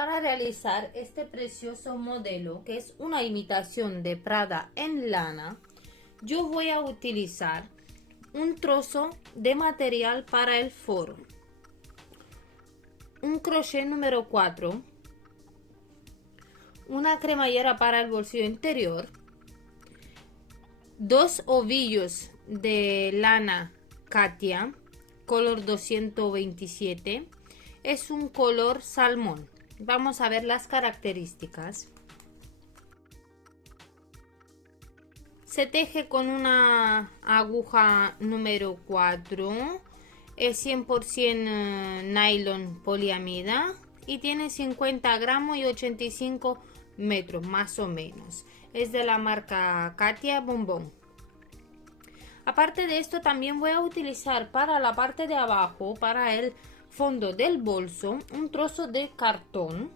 Para realizar este precioso modelo, que es una imitación de Prada en lana, yo voy a utilizar un trozo de material para el foro, un crochet número 4, una cremallera para el bolsillo interior, dos ovillos de lana Katia, color 227, es un color salmón. Vamos a ver las características. Se teje con una aguja número 4, es 100% nylon poliamida y tiene 50 gramos y 85 metros más o menos. Es de la marca Katia Bombón. Aparte de esto, también voy a utilizar para la parte de abajo, para el fondo del bolso, un trozo de cartón,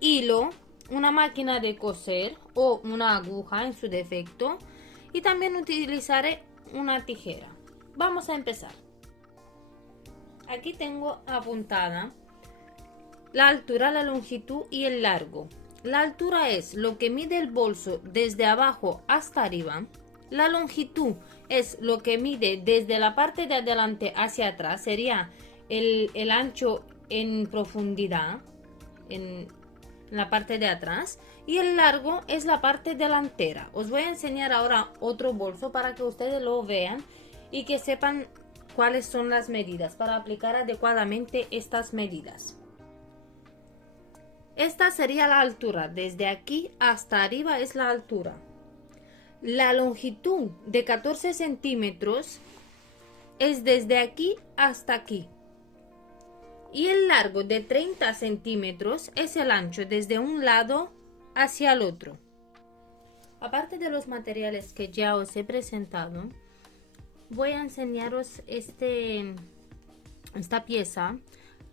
hilo, una máquina de coser o una aguja en su defecto, y también utilizaré una tijera. Vamos a empezar. Aquí tengo apuntada la altura, la longitud y el largo. La altura es lo que mide el bolso desde abajo hasta arriba. La longitud es lo que mide desde la parte de adelante hacia atrás, sería el ancho en profundidad en la parte de atrás, y el largo es la parte delantera. Os voy a enseñar ahora otro bolso para que ustedes lo vean y que sepan cuáles son las medidas para aplicar adecuadamente estas medidas. Esta sería la altura, desde aquí hasta arriba es la altura. La longitud de 14 centímetros es desde aquí hasta aquí. Y el largo de 30 centímetros es el ancho desde un lado hacia el otro. Aparte de los materiales que ya os he presentado, voy a enseñaros esta pieza.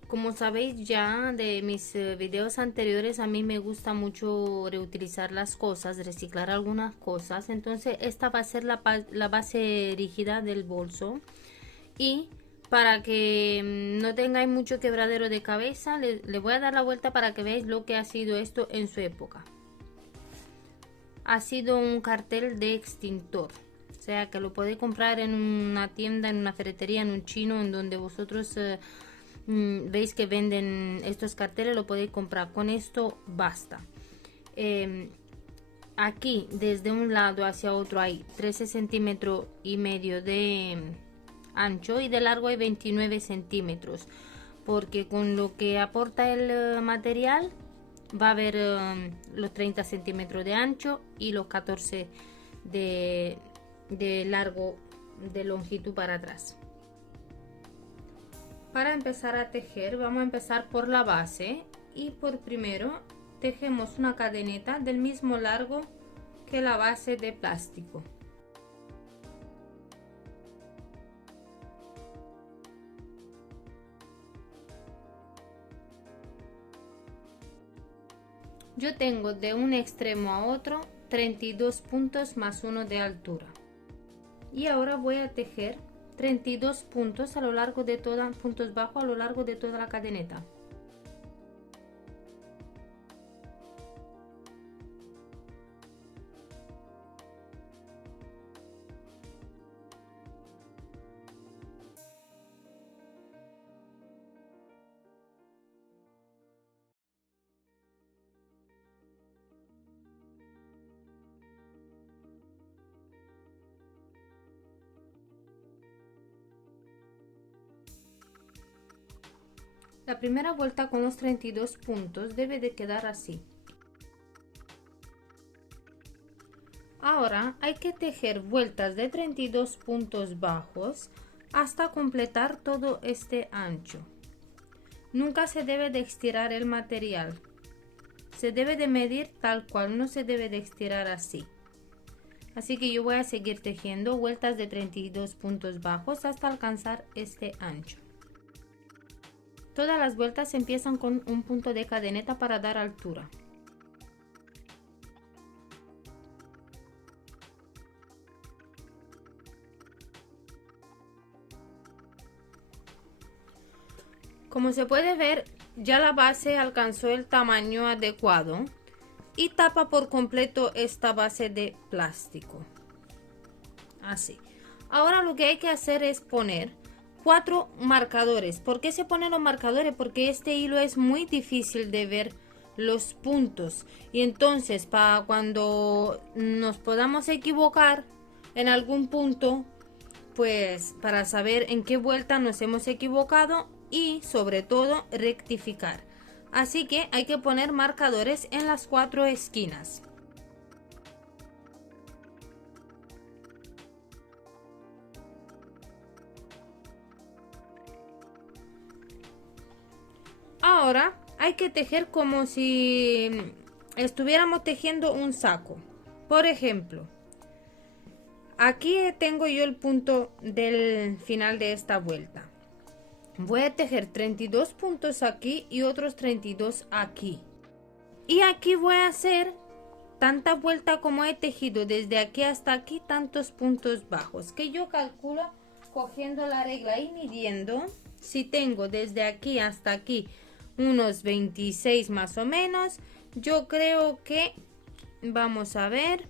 Como sabéis ya de mis videos anteriores, a mí me gusta mucho reutilizar las cosas, reciclar algunas cosas. Entonces esta va a ser la base rígida del bolso. Y para que no tengáis mucho quebradero de cabeza, le voy a dar la vuelta para que veáis lo que ha sido esto en su época. Ha sido un cartel de extintor. O sea que lo podéis comprar en una tienda, en una ferretería, en un chino, en donde vosotros veis que venden estos carteles, lo podéis comprar. Con esto basta. Aquí desde un lado hacia otro hay 13 centímetros y medio de ancho, y de largo hay 29 centímetros, porque con lo que aporta el material va a haber los 30 centímetros de ancho y los 14 de largo, de longitud para atrás. Para empezar a tejer, vamos a empezar por la base, y por primero tejemos una cadeneta del mismo largo que la base de plástico. Yo tengo de un extremo a otro 32 puntos más 1 de altura. Y ahora voy a tejer 32 puntos a lo largo de puntos bajos a lo largo de toda la cadeneta. La primera vuelta con los 32 puntos debe de quedar así. Ahora hay que tejer vueltas de 32 puntos bajos hasta completar todo este ancho. Nunca se debe de estirar el material. Se debe de medir tal cual, no se debe de estirar así. Así que yo voy a seguir tejiendo vueltas de 32 puntos bajos hasta alcanzar este ancho. Todas las vueltas empiezan con un punto de cadeneta para dar altura. Como se puede ver, ya la base alcanzó el tamaño adecuado y tapa por completo esta base de plástico. Así. Ahora lo que hay que hacer es poner 4 marcadores. ¿Por qué se ponen los marcadores? Porque este hilo es muy difícil de ver los puntos. Y entonces para cuando nos podamos equivocar en algún punto, pues para saber en qué vuelta nos hemos equivocado y sobre todo rectificar. Así que hay que poner marcadores en las 4 esquinas. Ahora hay que tejer como si estuviéramos tejiendo un saco. Por ejemplo, aquí tengo yo el punto del final de esta vuelta. Voy a tejer 32 puntos aquí y otros 32 aquí. Y aquí voy a hacer tanta vuelta como he tejido desde aquí hasta aquí, tantos puntos bajos. Que yo calculo cogiendo la regla y midiendo. Si tengo desde aquí hasta aquí unos 26 más o menos, yo creo que vamos a ver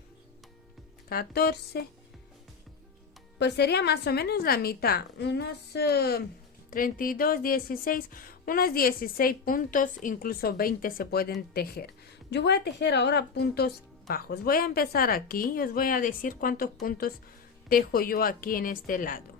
14, pues sería más o menos la mitad, unos 32, 16, unos 16 puntos, incluso 20 se pueden tejer. Yo voy a tejer ahora puntos bajos. Voy a empezar aquí y os voy a decir cuántos puntos tejo yo aquí en este lado.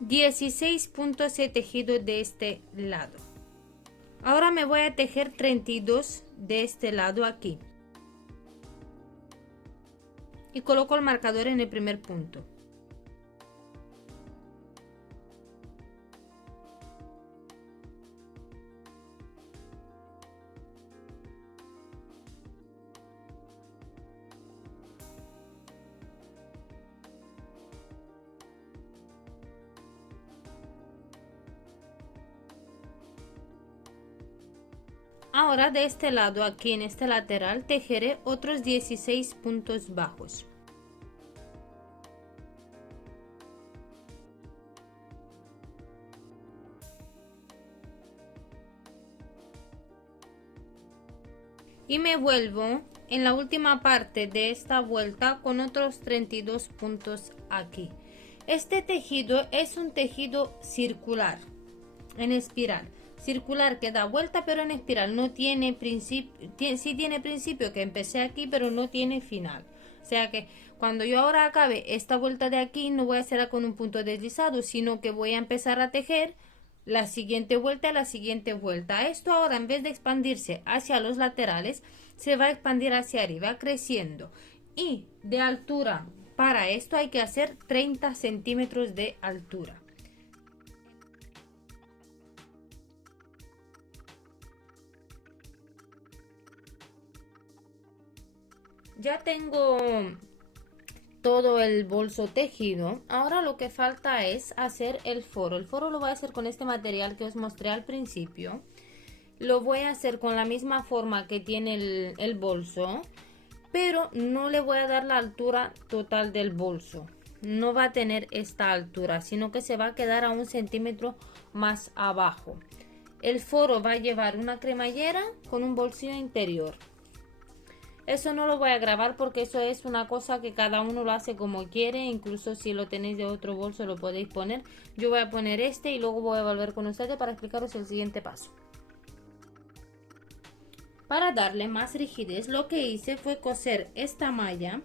...16 puntos he tejido de este lado. Ahora me voy a tejer 32 de este lado aquí. Y coloco el marcador en el primer punto. Ahora de este lado, aquí en este lateral, tejeré otros 16 puntos bajos. Y me vuelvo en la última parte de esta vuelta con otros 32 puntos aquí. Este tejido es un tejido circular, en espiral. Circular que da vuelta pero en espiral, no tiene principio, sí tiene principio que empecé aquí pero no tiene final. O sea que cuando yo ahora acabe esta vuelta de aquí no voy a hacerla con un punto deslizado, sino que voy a empezar a tejer la siguiente vuelta, la siguiente vuelta. Esto ahora en vez de expandirse hacia los laterales se va a expandir hacia arriba creciendo. Y de altura para esto hay que hacer 30 centímetros de altura. Ya tengo todo el bolso tejido. Ahora lo que falta es hacer el foro. El foro lo voy a hacer con este material que os mostré al principio. Lo voy a hacer con la misma forma que tiene el bolso, pero no le voy a dar la altura total del bolso. No va a tener esta altura, sino que se va a quedar a 1 centímetro más abajo. El foro va a llevar una cremallera con un bolsillo interior. Eso no lo voy a grabar porque eso es una cosa que cada uno lo hace como quiere. Incluso si lo tenéis de otro bolso lo podéis poner. Yo voy a poner este y luego voy a volver con ustedes para explicaros el siguiente paso. Para darle más rigidez, lo que hice fue coser esta malla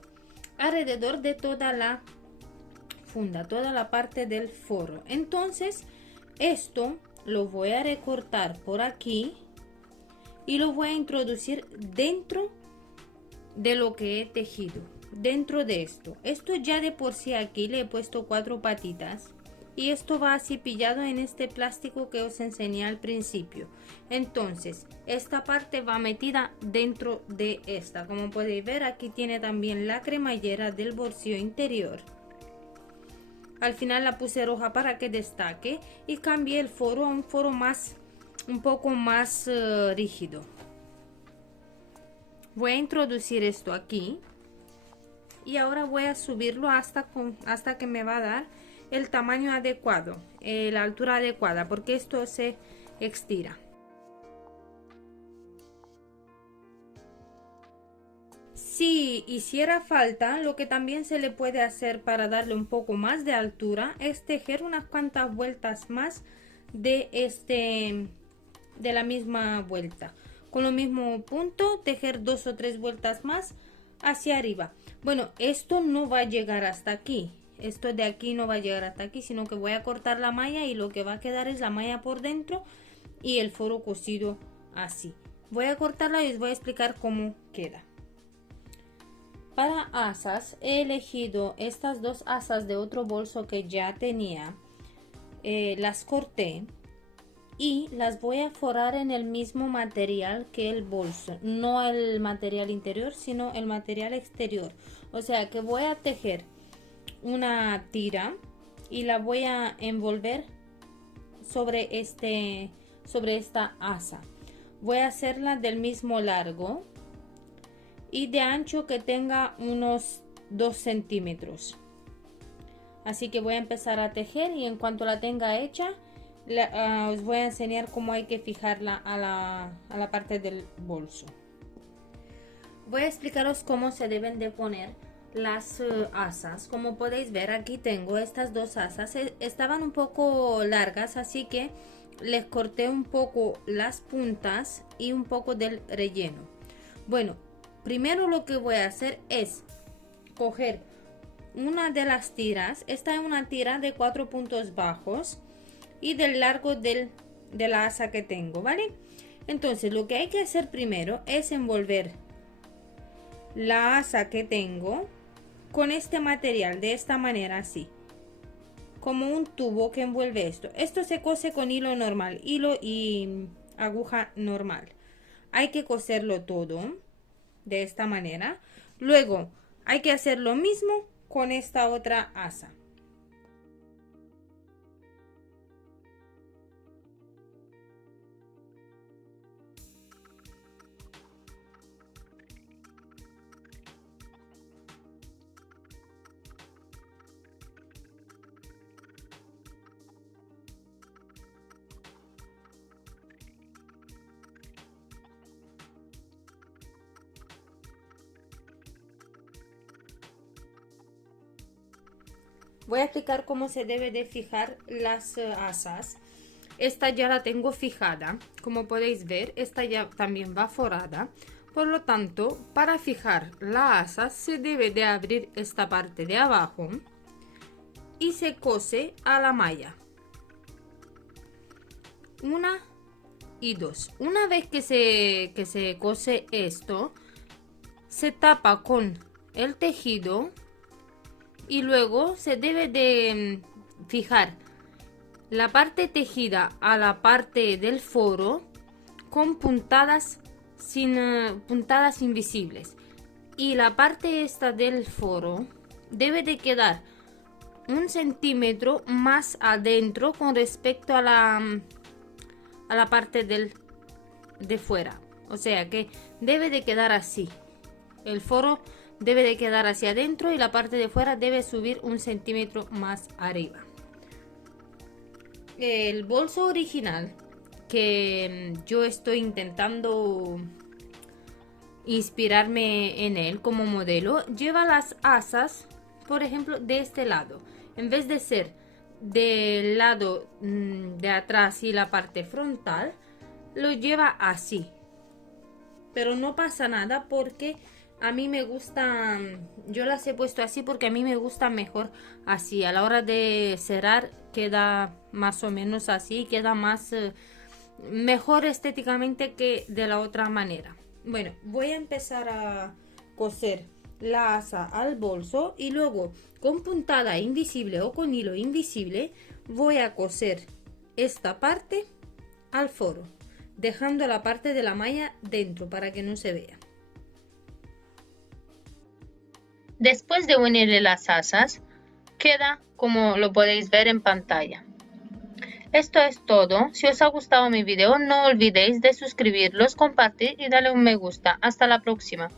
alrededor de toda la funda, toda la parte del forro. Entonces esto lo voy a recortar por aquí y lo voy a introducir dentro de lo que he tejido, dentro de esto ya de por sí aquí le he puesto 4 patitas y esto va así pillado en este plástico que os enseñé al principio. Entonces esta parte va metida dentro de esta, como podéis ver aquí tiene también la cremallera del bolsillo interior. Al final la puse roja para que destaque y cambié el foro a un foro un poco más rígido. Voy a introducir esto aquí y ahora voy a subirlo hasta que me va a dar el tamaño adecuado, la altura adecuada, porque esto se estira. Si hiciera falta, lo que también se le puede hacer para darle un poco más de altura es tejer unas cuantas vueltas más de la misma vuelta. Con lo mismo punto, tejer 2 o 3 vueltas más hacia arriba. Bueno, esto no va a llegar hasta aquí. Esto de aquí no va a llegar hasta aquí, sino que voy a cortar la malla y lo que va a quedar es la malla por dentro y el forro cosido así. Voy a cortarla y os voy a explicar cómo queda. Para asas he elegido estas dos asas de otro bolso que ya tenía, las corté y las voy a forrar en el mismo material que el bolso, no el material interior sino el material exterior, o sea que voy a tejer una tira y la voy a envolver sobre esta asa. Voy a hacerla del mismo largo y de ancho que tenga unos 2 centímetros. Así que voy a empezar a tejer y en cuanto la tenga hecha os voy a enseñar cómo hay que fijarla a la parte del bolso. Voy a explicaros cómo se deben de poner las asas. Como podéis ver, aquí tengo estas dos asas. Estaban un poco largas, así que les corté un poco las puntas y un poco del relleno. Bueno, primero lo que voy a hacer es coger una de las tiras. Esta es una tira de 4 puntos bajos y del largo de la asa que tengo, ¿vale? Entonces lo que hay que hacer primero es envolver la asa que tengo con este material de esta manera, así como un tubo que envuelve esto. Esto se cose con hilo normal, hilo y aguja normal. Hay que coserlo todo de esta manera. Luego hay que hacer lo mismo con esta otra asa. Voy a explicar cómo se debe de fijar las asas. Esta ya la tengo fijada, como podéis ver, esta ya también va forrada. Por lo tanto, para fijar la asa se debe de abrir esta parte de abajo y se cose a la malla. Una y dos. Una vez que se cose esto, se tapa con el tejido y luego se debe de fijar la parte tejida a la parte del forro con puntadas puntadas invisibles, y la parte esta del forro debe de quedar 1 centímetro más adentro con respecto a la parte de fuera, o sea que debe de quedar así. El forro debe de quedar hacia adentro y la parte de fuera debe subir 1 centímetro más arriba. El bolso original que yo estoy intentando inspirarme en él como modelo lleva las asas, por ejemplo, de este lado. En vez de ser del lado de atrás y la parte frontal, lo lleva así. Pero no pasa nada porque a mí me gusta, yo las he puesto así porque a mí me gusta mejor así. A la hora de cerrar queda más o menos así, queda más mejor estéticamente que de la otra manera. Bueno, voy a empezar a coser la asa al bolso y luego con puntada invisible o con hilo invisible voy a coser esta parte al forro, dejando la parte de la malla dentro para que no se vea. Después de unirle las asas, queda como lo podéis ver en pantalla. Esto es todo. Si os ha gustado mi video, no olvidéis de suscribirlos, compartir y darle un me gusta. Hasta la próxima.